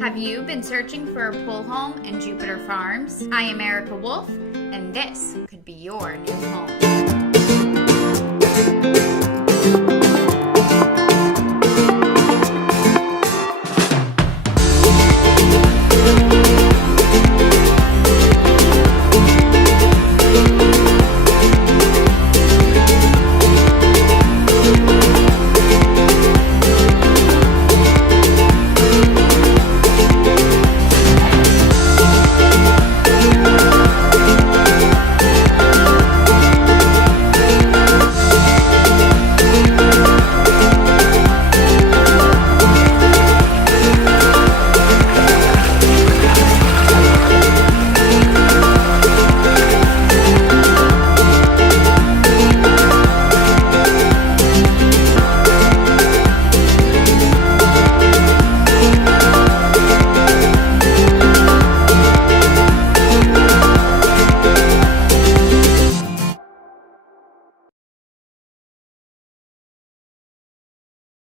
Have you been searching for a pool home in Jupiter Farms? I am Erica Wolf, and this could be your new home.